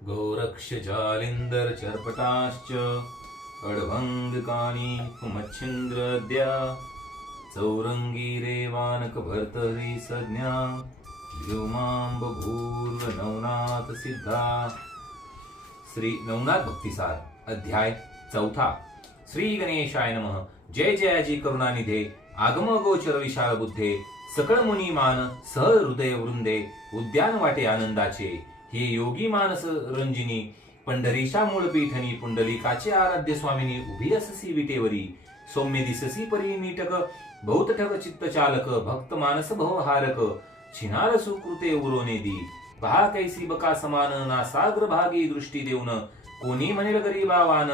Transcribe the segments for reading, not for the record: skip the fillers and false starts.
गोरक्ष जालिंदर चर्पटाश्च अडभंगकानी मच्छिंद्रद्या चौरंगी रेवानक भर्तरी संज्ञा व्योमांब भूर्व नवनाथ सिद्धा. श्री नवनाथ भक्तिसार अध्याय 4. श्री गणेशाय नमः. जय जयाजी करुणानिधे आगम गोचर विशाल बुद्धे सकळ मुनी मान सह हृदय वृंदे उद्यान वाटे आनंदाचे हे योगी मानस रंजिनी पंढरीशा मूळ पीठनी पुंडलिकाचे आराध्य स्वामिनी उभी अससी विटेवरी सौम्य दिससी परी नीटक बहुत ठग चित्त चालक भक्त मानस भवहारक छिनार सुकृते उरोनेदी पहा कैसी बका समान ना साग्र भागी दृष्टी देऊन कोणी म्हणेल गरीबावान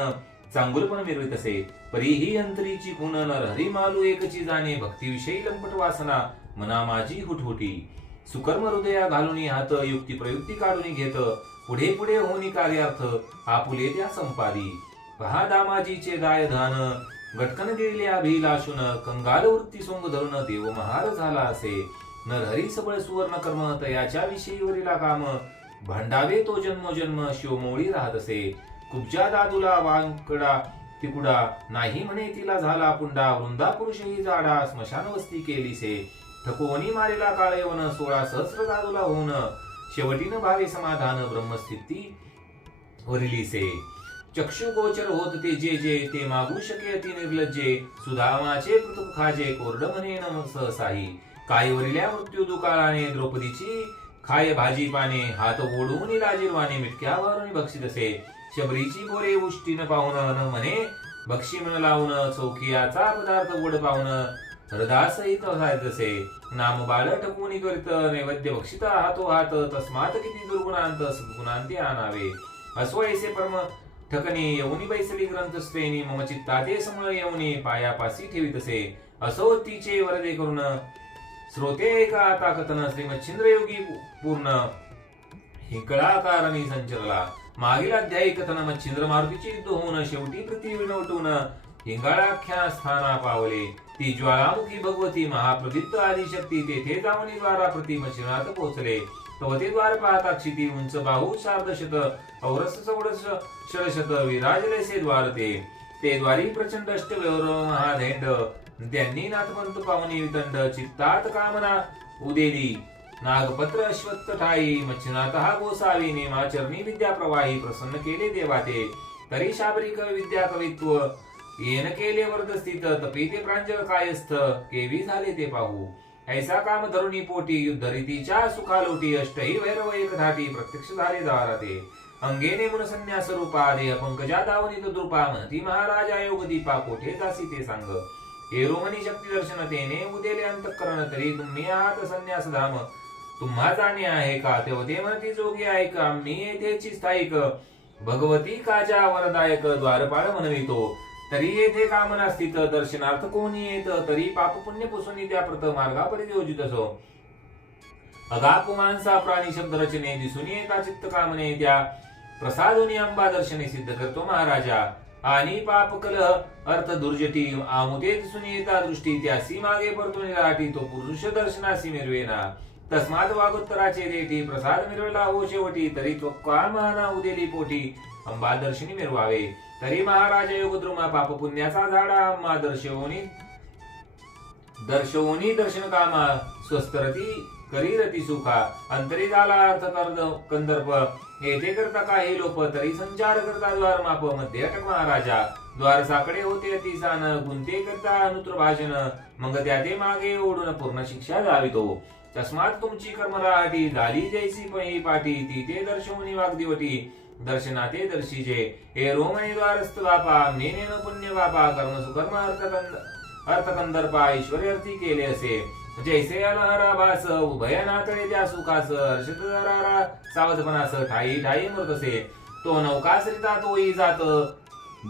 चांगुलपण मिरवितसे परीही अंतरीची खुन नर हरी मालू एकची जाणे भक्तीविषयी लंपट वासना मना माझी हुटहुटी सुकर्म हृदया घालून हात युक्ती प्रयुक्ती काढून घेत पुढे पुढे होनी कार्यार्थ आपुले त्या संपादी पहा दामाजीचे दायधान गटकन गेले अभिलाषून कंगाल वृत्ती सोंग धरून देव महार झाला असे नरहरी सबळ सुवर्ण कर्म तयाच्या विषयीवरीला काम भांडावे तो जन्मोजन्म शिवमोळी राहत असे कुब्जा दादूला वांकडा तिकुडा नाही म्हणे तिला झाला पुंडा वृंदा पुरुषही जाडा स्मशान वस्ती केलीसे ठकोनी मारेला काळयवन 16 सहस्र दादूला होऊन शेवटीनं भावे समाधान ब्रह्मस्थिती वरिलीसे चक्षु गोचर होत ते जे जे ते मागू शके अति निर्लज्जे सुधामाचे पृथुक खाजे कोरड म्हणे न सहसाही काय वरिल्या मृत्यू दुकाळाने द्रौपदीची खाय भाजी पाने हात ओढून लाजीरवाने मिटक्यावरून बक्षीत असे शबरीची गोरे उष्टीन पाहुन न म्हणे बक्षी मन लावून चौकियाचा पदार्थ गोड पाहुन हृदासहित असे नाम बाळ टकवून करीत नैवेद्य बक्षिता हातो हात तस्मात किती दुर्गुणांत सद्गुणांती आणावे अस्वयसे परम ठकने यवनी बैसली ग्रंथस्थेनी मम चित्ता ते समळ यवनी पायापासी ठेवीतसे असो तिचे वरदे करून श्रोते एका आता कथन श्रीमच्छिंद्र योगी पूर्ण हिकळाकारणी संचरला मागील अध्यायी कथन मच्छिंद्र मारुतीची युद्ध होऊन शेवटी पृथ्वी विनवटून हिंगाळाख्या स्थाना पावले ती ज्वालामुखी भगवती महाप्रदीप्त आदिशक्ती तेथे जावनी द्वारा प्रति मच्छिनात पोहोचले तवते द्वार पाहता क्षिती उंच बाहू 400 औरस 14 विराजलेसे द्वार ते द्वारी प्रचंड अष्टव्यवर महाधेंड त्यांनी नाथपंत पावनी वितंड चित्तात कामना उदेली नागपत्र अश्वत्थ ठाई मच्छिनाथ हा गोसावी नेमाचरणी विद्या प्रवाही प्रसन्न केले देवाते तरी शाबरिक विद्या कवित्व येन केले वर्धस्थित तपीते प्रांजळ कायस्थ केवी झाले ते पाहू ऐसा काम धरुणी पोटी युद्धरीतीच्या सुखालोटी अष्टही भैरव एक धाटी प्रत्यक्ष झाले दाराते अंगेने मुन संन्यास रूपा देह पंकजा दावनित द्रुपा म्हणती महाराजा योग दीपा कोठे जासी ते सांग एरोमनी शक्ती दर्शन तेने उदेले अंतःकरण तरी तुम्ही आहात संन्यास धाम तुम्हा जाणे आहे का तेवते म्हणती जोगी ऐक आम्ही येथेची स्थायिक भगवती काजा वरदायक द्वारपाळ म्हणवितो तरी येथे कामना स्थित दर्शनार्थ कोणी येत तरी पाप पुण्य पुसून त्या प्रत मार्गापरी योजित असो अगाप माणसा प्राणी शब्द रचने दिसून येता चित्त कामने त्या प्रसादोनी अंबा दर्शने सिद्ध करतो महाराजा आणि पाप कलह अर्थ दुर्जटी आमुते दिसून येता दृष्टी त्यासी मागे परतून राठी तो पुरुष दर्शनासी मिरवेना तस्मात वागोत्तराचे देठी प्रसाद मिरवला हो शेवटी तरी तो कामाना उदेली पोटी अंबा दर्शनी मिरवावे तरी महाराज योगद्रुमा पाप पुण्याचा झाडा अम्मा दर्शवोनी दर्शन कामा स्वस्तरती करीरती सुखा अंतरी झाला अर्थ कंदर्प येथे करता काही लोप तरी संचार करता द्वार माप मध्ये अटक महाराजा द्वार साकडे होते अतिसान गुंते करता अनुत्र भाषण मग त्या ते मागे ओढून पूर्ण शिक्षा जावितो तस्मात तुमची कर्मराटी झाली जैसी पही पाठी ती ते दर्शवनी वागदिवटी दर्शनाते दर्शीजे हे रोमणी द्वारस्थ बापा नेनेन पुण्य बापा कर्म सुकर्म अर्थकंदर्पा ईश्वरी केले असे जैसे अलहराभास उभय नातळे त्या सुखास हर्षदरारा सावधपणास ठाई ठाई मृतसे तो नौकाश्रिता तोही जात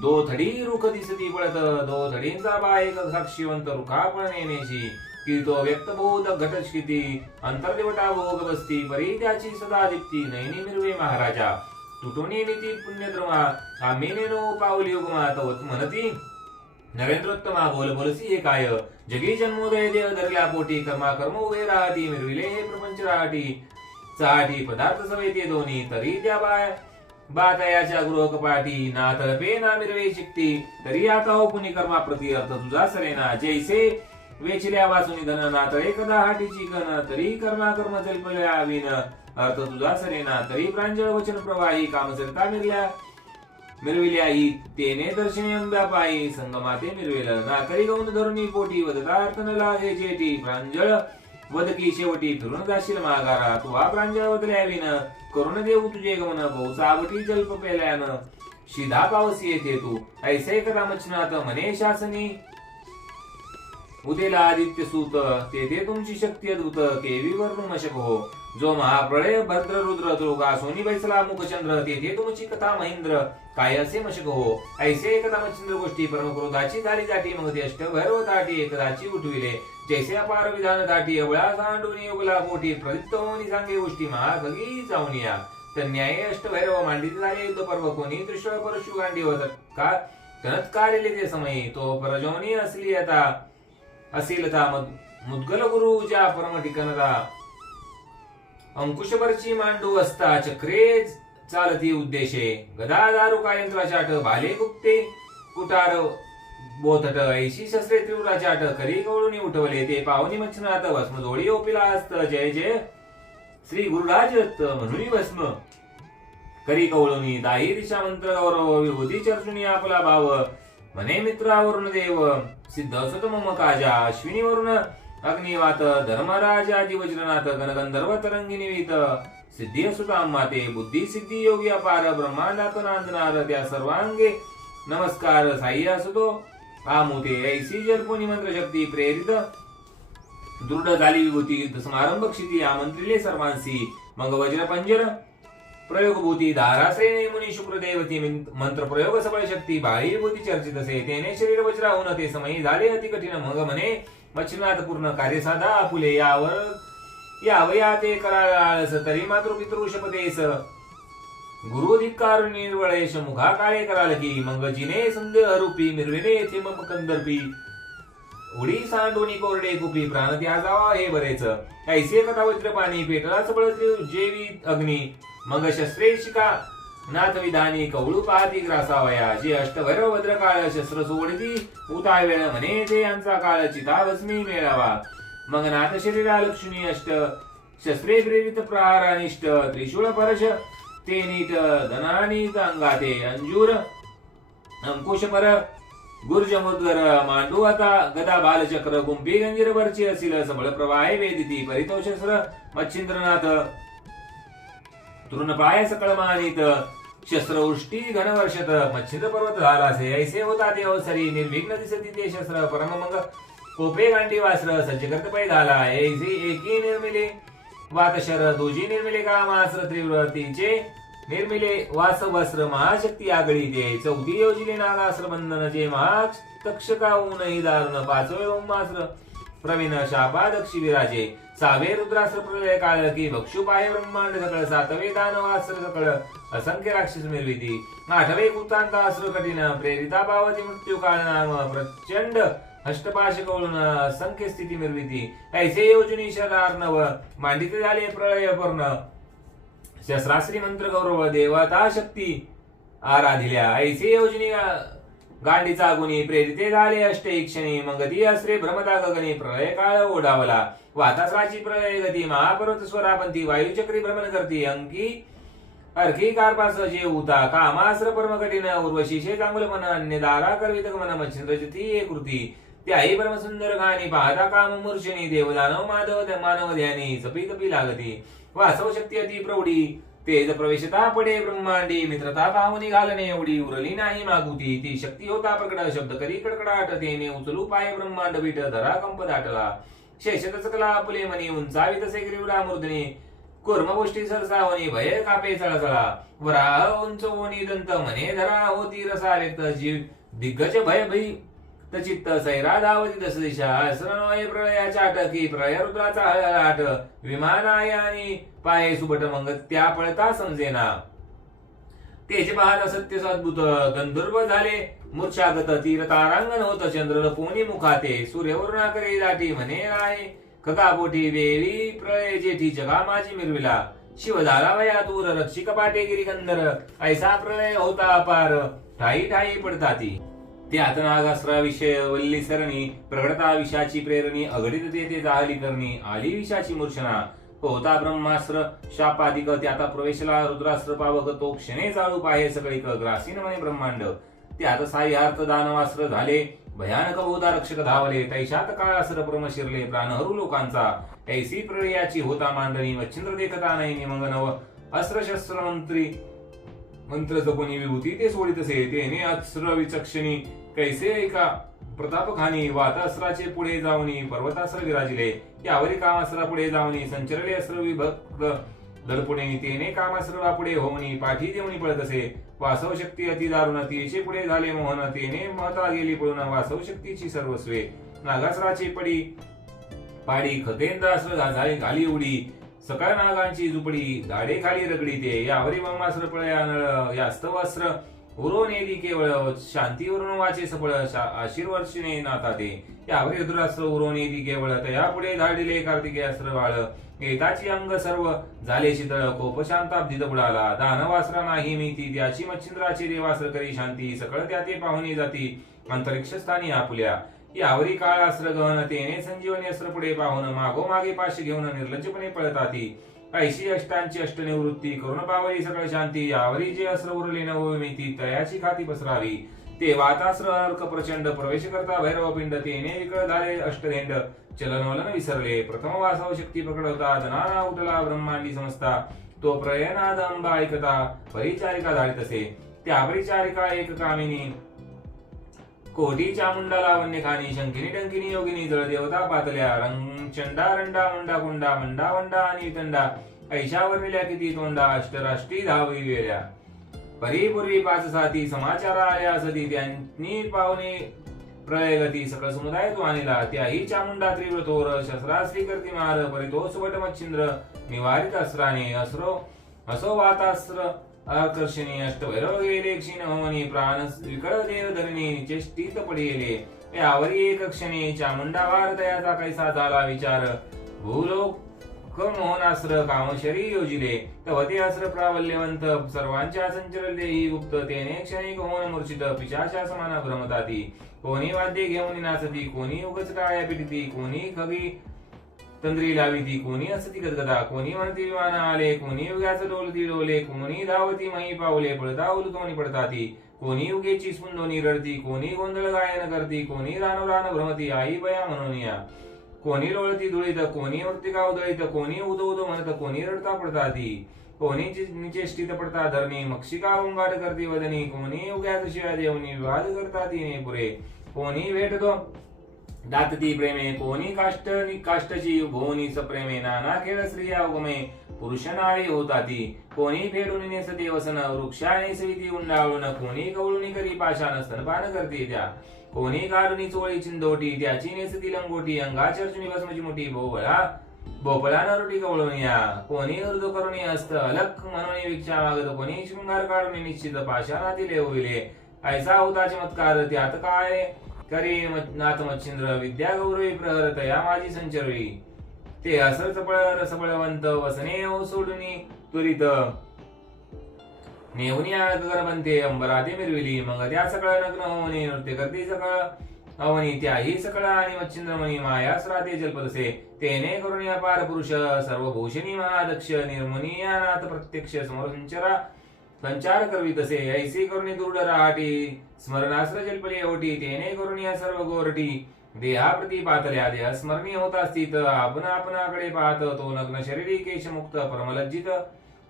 दो थडी रुख दिसती पळत दो थडींचा बा एक साक्षीवंत रुखापण नेनेशी की तो व्यक्तबोध घटस्थिती अंतर्देवटा भोग बसती परी त्याची सदा दीप्ती नैनी मिरवे महाराजा तुटोनी नीती पुण्यद्रमा आम्हीनेनो पावली युगमा तवत म्हणती नरेंद्रोत्तमा बोल बोलसी हे काय जगी जन्मोदय देह धरल्या पोटी कर्मा कर्म उभे राहती मिरविले हे प्रपंच राहती चाटी पदार्थ सवेते दोन्ही तरी त्या बातयाच्या गृह कपाटी ना तळपे ना मिरवे चिकती तरी आता पुनी कर्मा प्रति अर्थ तुझा सरेना जैसे वेचल्या वाचून धन ना तळे कदा हाटीची कन तरी कर्मा कर्म जल्पल्या विन अर्थ तुझा सरेना तरी प्रांजळ वचन प्रवाही कामचरिता मिरविल्या ही तेने दर्शने अंब्या पायी संगमाते मिरवेल ना तरी गौन धरुणी पोटी वदता अर्थ न लागे जेटी प्रांजळ वदकी शेवटी फिरून जाशील माघारा तू हा प्रांजळ वदल्या विन करुण देऊ तुझे गमन बहुचावटी जल्प पेल्यान शिधा पावस येते तू ऐसे कदा मचनात म्हणे शासनी उदेला आदित्य सूत तेथे तुमची शक्ती अद्भुत केवी वर्णू मशक हो जो महाप्रळय भद्र रुद्र तुळगा सोनी बैसला मुखचंद्र तेथे तुमची कथा महेंद्र काय असे मशक हो ऐसे एकदा मच्छिंद्र गोष्टी परमक्रोधाची झाली जाटी मग ते अष्ट भैरव ताटी एकदाची उठविले जैसे अपार विधान ताटी एवढा सांडून उगला पोटी प्रदीप्त होऊन सांगे गोष्टी महाखगी जाऊन या तर न्याय अष्ट भैरव मांडित झाले युद्ध पर्व कोणी त्रिशूळ परशु गांडी होत का चमत्कारिले ते समयी तो परजोनी असली आता असेल मुद्गल गुरु ज्या परम ठिकाणला अंकुशभरची मांडू असता चक्रे चालती उद्देशे गदा दारू यंत्राचाट भाले गुप्ते कुटार बोथट ऐशी शस्त्रे त्रिपुराचाट खरी कवळून उठवले ते पावनी मच्छनात भस्म जोडी ओपिला असत जय जय श्री गुरुराज दत्त म्हणून भस्म करी कवळूनी दाही दिशा मंत्र गौरव विभूती चर्चुनी आपला भाव म्हणे मित्रावरून देव सिद्ध असत मम काजा अश्विनीवरून अग्निवात धर्मराजाजी वज्रनाथ गणगंधर्व तरंगिनी वीत सिद्धी असुता माते बुद्धी सिद्धी योगी अपार ब्रह्मांडात नांदनार त्या सर्वांगे नमस्कार साह्य असतो आमुते ऐसी जल्पोनी मंत्र शक्ती प्रेरित दृढ झाली विभूती समारंभ क्षिती आमंत्रिले सर्वांसी मग वज्र पंजर प्रयोग भूती धाराश्रेणी मुनी शुक्रदेवती मंत्र प्रयोग सबळ शक्ती बाळी विभूती चर्चित असे तेने शरीर वज्राहून ते समयी झाले अति कठीण मग म्हणे मच्छिनाथ पूर्ण कार्य साधा आपुले यावया ते करायला आळस तरी मातृ पितृ शपथेस गुरु धिक्कार निर्वळेश मुखा काळे कराल की मग जिने संदेह रूपी मिरविने येथे मम कंदर्पी उडी सांडोनी कोरडे कुपी प्राण त्या जावा हे बरेच ऐसे कथा वज्र पाणी पेटला सबळ जेवी अग्नी मग शस्त्रे शिका नाथ विधानी कवळू पाहती ग्रासावया जे अष्टभैरव भद्र काळ शस्त्र सोडती उताय वेळ म्हणे ते यांचा काळ चिता भस्मी मेळावा मग नाथ शरीरा लक्ष्मी अष्ट शस्त्रे प्रेरित प्रहार अनिष्ट त्रिशूळ परश ते नीट धनानीत अंगाते अंजूर अंकुश पर गुर्ज मुद्गर मांडू आता गदा बालचक्र कुंभी गंजीर वरची असिल सबळ प्रवाहे वेदिती परितो शस्त्र मच्छिंद्रनाथ तृणप्राय सकळ मानित शस्त्र उष्टी घनवर्षत मच्छिंद्र पर्वत झालासे ऐसे होता ते अवसरी निर्विघ्न दिसती ते शस्त्र परममंग कोपे गांडी वास्त्र सज्जगत पै झाला ऐसे एकी निर्मिले वातशर दुजी निर्मिले कामास्त्र त्रिव्रतीचे निर्मिले वास वस्त्र महाशक्ती आगळी ते चौथी योजिले नागास्त्र बंधनचे महातक्षकाऊनही दारुण पाचवे ओमास्त्र प्रवीण शापा दक्षी विराजे सावे रुद्रास्त्र प्रलय काळ की भक्षु पाय ब्रह्मांड सकळ सातवे दानवास्त्र सकळ असंख्य राक्षस मिरविती आठवे कुतांतास्त्र कठीण प्रेरिता पावती मृत्यू काळ नाम प्रचंड हष्टपाश कवळून असंख्य स्थिती मिरविती ऐसे योजनी शरार्णव मांडित झाले प्रलय पर्ण शस्त्रास्त्री मंत्र गौरव देवता शक्ती आराधिल्या ऐसे योजनी गांडीचा गुणी प्रेरिते झाले अष्टे क्षणी मग ती अस्त्रे भ्रमता गगने प्रलय काळ ओढावला वातासराची प्रलय गती महापर्वत स्वरापंथी वायुचक्री भ्रमण करती अंकी अर्खी कार्पास जे उता कामास्त्र परम कठीण उर्वशीशे चांगल मन अन्य दारा करवित मन मच्छिंद्रची एक कृती त्याही परम सुंदर गाणी पाहता काम मूर्षणी देवदानव मानव ध्यानी जपी तपी लागती वासव शक्ती अति प्रौढी तेज प्रवेशता पडे ब्रह्मांडी मित्रता पाहुनी घालणे एवढी उरली नाही मागुती ती शक्ती होता प्रकट शब्द करी कडकडाट तेने उचलू पाय ब्रह्मांड बीट धरा कंप दाटला शेषतच कला फुले मनी उंचावी तसे ग्रीवडा मूर्धनी कुर्म गोष्टी सरसावनी भय कापे चळचळा वराह उंच ओनी दंत म्हणे धरा होती रसा व्यक्त जीव दिग्गज भय भई तचित्त सैरा धावती दस दिशा असरनोय प्रलयाच्या अटकी प्रलय रुद्राचा हळहळाट विमानायानी पाये सुबट मंग त्या पळता समजेना तेज पाहत असत्य अद्भुत गंधर्व झाले मूर्छागत तीर तारांगण होत चंद्र पोनी मुखाते सूर्यवरुणा करे दाटी म्हणे राहे खगापोटी वेळी प्रलय जेठी जगा माझी मिरविला शिव झाला वया तूर रक्षिक पाटे गिरिकंदर ऐसा प्रलय होता अपार ठाई ठाई पडताती त्यात नागास्त्रा विषय वल्ली सरणी प्रगडता विषाची प्रेरणी अघटित ते जाहली करणी आली विषाची मूर्छना होता ब्रह्मास्त्र शापाधिक त्यात प्रवेशला रुद्रास्त्र पावक तो क्षणे जाळू पाहे सगळीक ग्रासीन म्हणे ब्रह्मांड त्यात साह्यार्थ दानवास्त्र झाले भयानक बहुधा रक्षक धावले तैशात काळास्त्र प्रम शिरले प्राणहरू लोकांचा ऐसी प्रलयाची होता मांडणी मच्छिंद्र देखता नाही मग नव अस्त्र शस्त्र मंत्र जपणी विभूती ते सोडितसे तेने अस्त्र विचक्षणी कैसे एका प्रतापखानी वातास्त्राचे पुढे जाऊनी पर्वतास्त्र विराजिले यावरी कामास्त्रा पुढे जाऊनी संचरले अस्त्र विभक्त दडपुणे तेने कामास्त्र पुढे होऊनी पाठी देऊनी पळत असे वासव शक्ती अति दारुण तिचे पुढे झाले मोहन तेने महता गेली पळून वासव शक्तीची सर्वस्वे नागास्त्राची पाडी खगेंद्रास्त्र झाले घाली उडी सकाळ नागांची झुपडी दाडे खाली रगडी ते यावरी ब्रह्मास्त्र पळया नळ यास्तवास्त्र उरोनेदी केवळ शांतीवरून वाचे सफळ आशीर्वर्षिणे नाता ते यावरी रुद्रास्त्र उरोनेदी केवळ तया पुढे धाडिले कार्तिके अस्त्र वाळ एकाची अंग सर्व झाले शीतळ कोप शांताब्दीत बुडाला दानवास्त्र नाही मीती त्याची मच्छिंद्राची देवास्त्र करी शांती सकळ त्या ते पाहुणी जाती अंतरिक्ष स्थानी आपुल्या यावरी काळास्त्र गहन तेने संजीवनी अस्त्र पुढे पाहून मागोमागे पाश घेऊन निर्लज्जपणे पळताती ऐशी अष्टांची अष्टनिवृत्ती करून पावली सकळ शांती यावरी जे अस्त्र उरले नवमिती तयाची खाती पसरावी ते वातास्त्र अर्क प्रचंड प्रवेश करता भैरव पिंड तेने विकळ झाले अष्टधेंड चलनवलन विसरले प्रथम वासव शक्ती प्रकट होता धनाना उठला ब्रह्मांडी समजता तो प्रयनाद अंबा ऐकता परिचारिका झाली तसे त्या परिचारिका एक कामिनी कोटी चामुंडा लावण्य खानी शंकिनी डंकिनी योगिनी जळ देवता पातल्या रंग चंडा रंडा मुंडा कुंडा मंडा वंडा आणि तंडा ऐशावर मिल्या किती तोंडा अष्टराष्ट्री धावी वेल्या परिपूर्वी पाच साथी समाचार आल्या सती त्यांनी पाहुणे प्रलयगती सकळ समुदाय तो आणला त्याही चामुंडा तीव्र तोर शस्त्रास्त्री करती मार परितोष वट मच्छिंद्र निवारित अस्त्राने असो वातास्त्र आकर्षणी अष्टभैरव गेले क्षीण होमनी प्राण विकळ देव धरणी चेष्टीत पडिले यावरी एक क्षणी चामुंडा वार तयाचा कैसा झाला विचार भूलोक मोहनास्त्र कामशरी योजिले तवते अस्त्र प्राबल्यवंत सर्वांच्या संचल देही गुप्त तेने क्षणिक होऊन मूर्छित पिशाचा समान भ्रमताती कोणी वाद्य घेऊन नाचती कोणी उगच टाळ्या पिटती कोणी खगी तंद्री लाविती कोणी असती गदगदा कोणी म्हणती विमान आले कोणी युगाचं डोलती डोले कोणी धावती मही पावले पळता उलटवणी पडताती कोणी युगेची स्पुंदोनी रडती कोणी गोंधळ गायन करती कोणी रानोरान भ्रमती आई बया म्हणून या कोणी लोळती धुळीत कोणी मृतिका उधळीत कोणी उदो उदो म्हणत कोणी रडता पडताती कोणी निचेष्टीत पडता धरणी मक्षिका उंगाट करती वदनी कोणी युगात शिव्या देवनी विवाद करता तिने पुरे कोणी भेटतो दातती प्रेमे कोणी काष्टची भोवनी सप्रेमे नाना खेळ स्त्रिया उगमे पुरुष नाळी होताती कोणी फेडून नेसते वसन वृक्षाने सविती उंडाळून कोणी कवळुनी करी पाषाण स्तनपान करते त्या कोणी काढुनी चोळी चिंदोटी त्याची नेसती लंगोटी अंगाचर्चुनी भस्मची मोठी भोपळा नरोटी कवळून या कोणी उर्दू करुणी हस्त अलख म्हणून भिक्षा मागत कोणी शृंगार काढून निश्चित पाषाणातील होईले ऐसा होता चमत्कार त्यात काय करी नाथ मच्छिंद्र विद्या गौरवी प्रहर तया माझी संचरवी ते असर चपळ रसबळवंत वसने सोडुनी त्वरित नेवनी गरबंते अंबराते मिरविली मग त्या सकळ नग्न होवनी नृत्य करते सकळ अवनी त्याही सकळ आणि मच्छिंद्रमणी मायास राहते जल्पतसे तेने करुणी अपार पुरुष सर्वभूषणी महादक्ष निर्मुनिया नाथ प्रत्यक्ष समोर संचार करवी तसे ऐसी करुणी दुर्ड राहाटी स्मरणास्त्र जल्पले ओटी तेने करुणी सर्व गोरटी देहा प्रती पातल्या देह स्मरणी होता स्थित आपण आपणाकडे पाहत तो नग्न शरीरी केशमुक्त परमलज्जित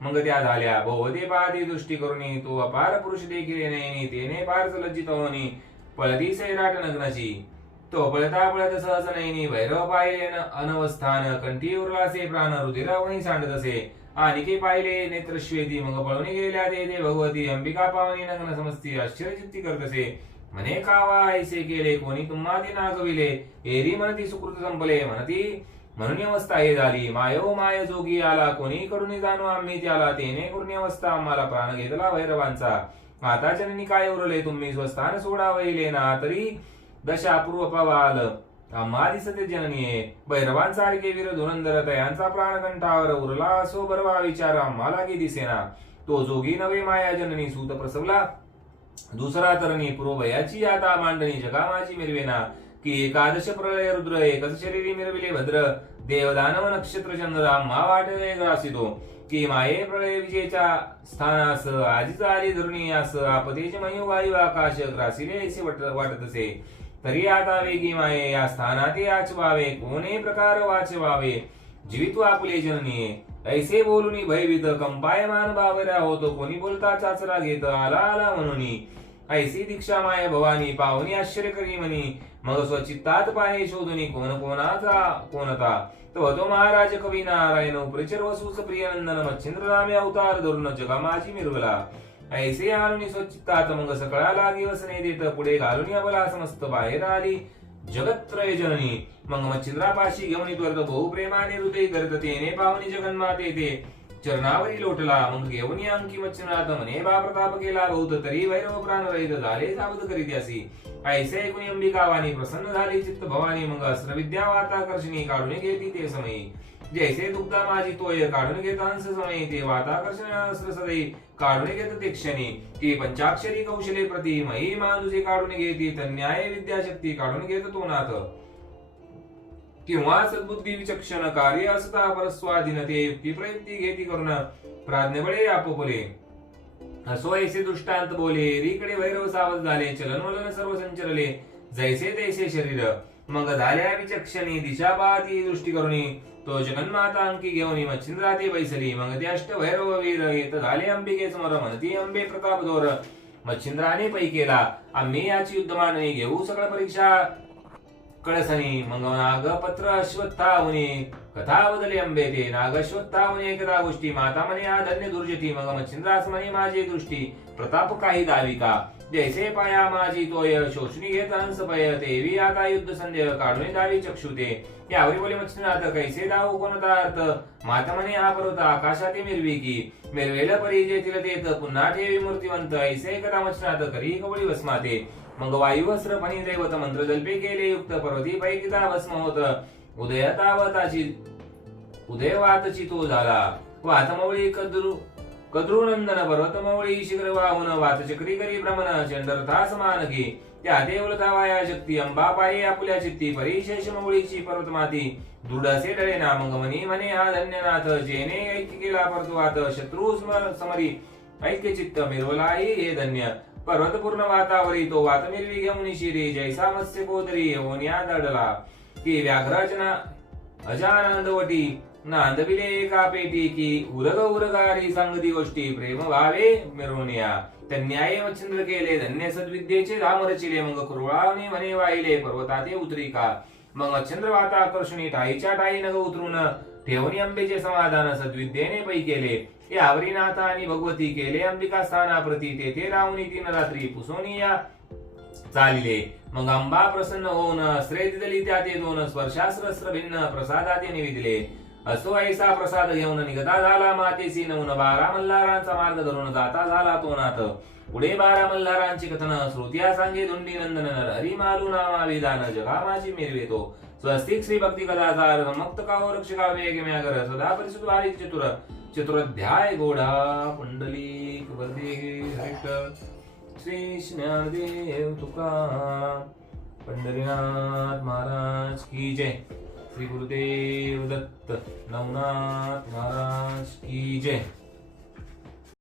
मग त्या झाल्या बहुदे पाहती दृष्टी करुणी तो अपार पुरुष देखील नाही तेने फारच लज्जित होणी पळती सैराट नग्नाची तो पळता पळत सहज नाही भैरव पाहिले अनवस्थान कंठी उरलासे प्राण रुधिरावणी सांडत असे आणखी पाहिले नेत्रश्वेती मग पळून गेल्या ते भगवती अंबिका पावनी नग्न समजती आश्चर्यचित्ती करतसे म्हणे कावा ऐसे केले कोणी तुम्हादी नागविले एरी म्हणती सुकृत संपले म्हणती म्हणून अवस्था हे झाली मायो माय जोगी आला कोणी करून जाणू आम्ही त्याला तेने करून अवस्था आम्हाला प्राण घेतला भैरवांचा आता जननी काय उरले तुम्ही स्वस्थान सोडावहिले ना तरी दशा पूर्व पवाल आम्हा दिसते जननीये भैरवांसारखे वीर धुरंधर तयांचा प्राणकंठावर उरला असो बरवा विचार आम्हा लागे दिसेना. तो जोगी नवे माया जननी सूत प्रसवला दुसरा तरणी पूर्वभयाची आता मांडणी जगामाची मिरवेना. की एकादश प्रलय रुद्र एकच शरीरी मिरविले भद्र देवदानव नक्षत्र चंद्र आम्हा वाटले ग्रासितो. की माये प्रलय विजेच्या स्थानास आजीच आली धरुणीयास आपतेचे मयू वायू आकाश ग्रासिले ऐसे वाटतसे. तरी आता वेगी माये या स्थानात आचवावे कोणे प्रकार वाचवावे. जीवित आपुले जननीये ऐसे बोलूनी भयभीत कंपायमान बावऱ्या होतो. कोणी बोलता चाचरा घेत आला आला म्हणून. ऐसी दीक्षा माय भवानी पाहुनी आश्चर्य करी म्हणी. मग स्वचित्तात पाहे शोधुनी कोण कोणाचा कोणता. तो महाराज कवी नारायण उपरिचर वसूस प्रियनंदन मच्छिंद्र नामे अवतार धरून जगामाची मिरवला. ऐसे आणून स्वचित्तात मग सकळा लागी वसने देत पुढे घालून अबला समस्त बाहेर आली जगत्त्रय जननी. मग मच्छिंद्रापाशी घेऊन त्वरित बहु प्रेमाने हृदय करत तेने पाहुणी जगन्माते ते चरणावरी लोटला. मग घेऊन अंकी मच्छिंद्रात म्हणे बा प्रताप केला बहुत तरी वैरव प्राण रहित झाले सावध करीत असी. ऐसे ऐकून अंबिका वाणी प्रसन्न झाली चित्त भवानी. मग अस्त्रविद्या वाताकर्षणी काढून घेती ते समयी. जैसे दुग्धा माझी तोय काढून घेत हंस समयी ते वाताकर्षण अस्त्र सदै काढून घेत ते क्षणी. की पंचाक्षरी कौशले प्रति मही मानुजे काढून घेती तन्याय विद्याशक्ती काढून घेत तो नाथ. किंवा सद्बुद्धी विचक्षण कार्य असता परस्वाधीन ते युक्ती प्रयुक्ती घेती करून प्राज्ञबळे आपोपले. असो ऐसे दृष्टांत बोले रीकडे भैरव सावध झाले चलन वलन सर्व संचरले जैसे तैसे शरीर. मग झाल्या विचक्षणी दिशा पाहती दृष्टी करुणी तो जगन्माता अंकी घेऊन मच्छिंद्राते बैसली. मग ते अष्ट भैरव वीर येत झाले अंबिके समोर म्हणती अंबे प्रताप दोर. मच्छिंद्राने पै केला आम्ही याची युद्ध मांडणी घेऊ सगळं परीक्षा कळसणी. मग नागपत्र अश्वत्थावने कथा बदले अंबे ते नागश्वत्थावने एकदा गोष्टी माता म्हणे हा धन्य दुर्जती. मग मच्छिंद्रास म्हणे माझी दृष्टी प्रताप काही दावी का. जैसे पाया माझी तोय शोषणी घेत हंस पय तेवी आता युद्ध संदेह काढून दावी चक्षुते. यावरी बोले मच्छिंद्रात कैसे दाव कोणता अर्थ. माता म्हणे हा पर्वत आकाशात मिरवी की मिरवेल परी जेथील तेथ पुन्हा ठेवी मूर्तिवंत. ऐसे एकदा मच्छिंद्रात करी कवळी भस्माते. मग वायुवस्त्र फणी दैवत मंत्र जल्पे केले युक्त पर्वती पैकिता भस्म होत. उदयवातची तो झाला वातमवळी कद्रुनंदन पर्वतमवळी शीघ्र वाहून वातचक्री करी भ्रमण चंडरथा समान की. त्या देवलता वाया शक्ती अंबा पायी आपुल्या चित्ती परिशेष मवळीची पर्वतमाती दृढ असे डळेना. मग मनी म्हणे हा धन्यनाथ जेने ऐक्य केला परतवात शत्रू समरी ऐक्य चित्त मिरवलाई हे धन्य. पर्वतपूर्ण वातावरी तो वात मिरवी घेऊन शिरी जैसा मत्स्य कोदरी होण्या दडला. की व्याघ्रचना अजानंदवटी नांदविले एका पेटी. की उरग उरगारी सांगती गोष्टी प्रेम भावे मिरवण्या. तन्याये मच्छिंद्र केले धन्य सद्विद्येचे धाम रचिले. मग कुरवाळावने म्हणे वाहिले पर्वताते उतरी का. मग मच्छिंद्र वाता आकर्षणी ठाईच्या ठाई नग उतरून ठेवणी अंबेचे समाधान सद्विद्येने पै केले. यावरी नाथा आणि भगवती केले अंबिका स्थानाप्रती तेथे राहुनी 3 रात्री पुसोनिया चालिले. मग अंबा प्रसन्न होऊन श्रेय दिली त्या ते 2 स्पर्शास्त्र भिन्न प्रसादाते निविदिले. असो ऐसा प्रसाद घेऊन निघता झाला मातेसी 9 12 मल्हारांचा मार्ग धरून जाता झाला तो नाथ. पुढे 12 मल्हारांची कथन श्रुत्या सांगे धुंडी नंदन हरी मालू नामा विधान जगामाची मिरवेतो. स्वस्तिक श्री भक्ती कदाचार मक्त काव रक्षका वेगम्यागर सदा परिसुत वारी चतुराध्याय गोडा पुंडलिक वरदे हरिक श्री ज्ञानदेव तुकाराम पंढरीनाथ महाराज की जय. श्री गुरुदेव दत्त नवनाथ महाराज की जय.